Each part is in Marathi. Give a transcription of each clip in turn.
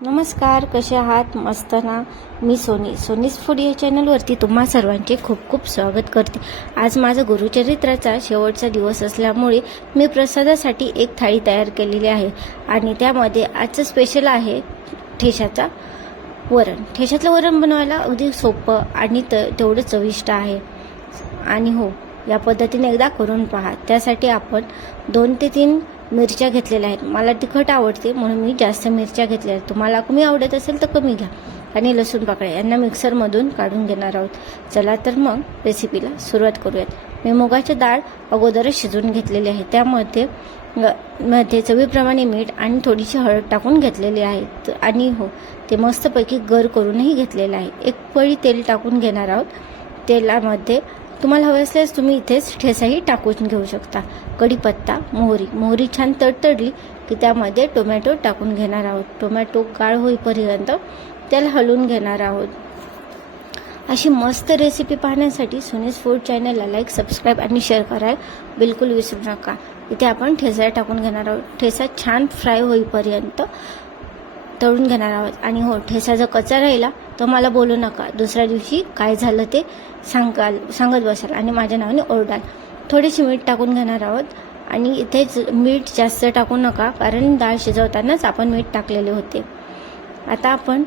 नमस्कार, कसे आहात? मस्त ना? मी सोनीस फूड या चॅनलवरती तुम्हा सर्वांचे खूप खूप स्वागत करते. आज माझा गुरुचरित्राचा शेवटचा दिवस असल्यामुळे मी प्रसादासाठी एक थाळी तयार केलेली आहे आणि त्यामध्ये आजचं स्पेशल आहे ठेशाचा वरण. ठेशातलं वरण बनवायला अगदी सोपं आणि तेवढं चविष्ट आहे. आणि हो, या पद्धतीने एकदा करून पहा. त्यासाठी आपण 2 ते 3 मिरच्या घेतलेल्या आहेत. मला तिखट आवडते म्हणून मी जास्त मिरच्या घेतल्या आहेत. तुम्हाला कमी आवडत असेल तर कमी घ्या. आणि लसूण पाकळ्या यांना मिक्सरमधून काढून घेणार आहोत. चला तर मग रेसिपीला सुरुवात करूयात. मी मुगाची डाळ अगोदरच शिजवून घेतलेली आहे. त्यामध्ये चवीप्रमाणे मीठ आणि थोडीशी हळद टाकून घेतलेली आहे. आणि हो, ते मस्तपैकी गर करूनही घेतलेलं आहे. 1 पळी तेल टाकून घेणार आहोत. तेलामध्ये तुम्हाला हवे असल्यास तुम्ही इथेच ठेसाही टाकून घेऊ शकता. कढीपत्ता, मोहरी छान तडतडली की त्यामध्ये टोमॅटो टाकून घेणार आहोत. टोमॅटो गाळ होईपर्यंत त्याला हलवून घेणार आहोत. अशी मस्त रेसिपी पाहण्यासाठी सोनीस फूड चॅनलला लाईक, सबस्क्राईब आणि शेअर करायला बिलकुल विसरू नका. इथे आपण ठेसा टाकून घेणार आहोत. ठेसा छान फ्राय होईपर्यंत तळून घेणार आहोत. आणि हो, ठेसा जर कच्चा राहिला तर मला बोलू नका. दुसऱ्या दिवशी काय झालं ते सांगत बसाल आणि माझ्या नावाने ओरडाल. थोडीशी मीठ टाकून घेणार आहोत. आणि इथेच मीठ जास्त टाकू नका कारण डाळ शिजवतानाच आपण मीठ टाकलेले होते. आता आपण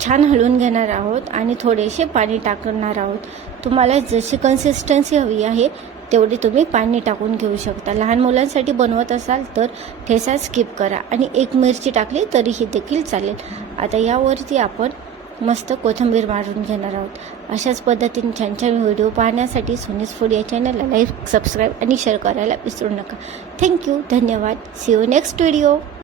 छान हलवून घेणार आहोत आणि थोडेसे पाणी टाकणार आहोत. तुम्हाला जशी कन्सिस्टन्सी हवी आहे तेवढी तुम्ही पाणी टाकून घेऊ शकता. लहान मुलांसाठी बनवत असाल तर ठेसा स्किप करा आणि 1 मिरची टाकली तरीही देखील चालेल. आता यावरती आपण मस्त कोथिंबीर मारून घेणार आहोत. अशाच पद्धतीने छान छान व्हिडिओ पाहण्यासाठी सोनीस फूड या चॅनलला लाईक, सबस्क्राईब आणि शेअर करायला विसरू नका. थँक्यू, धन्यवाद. See you next video.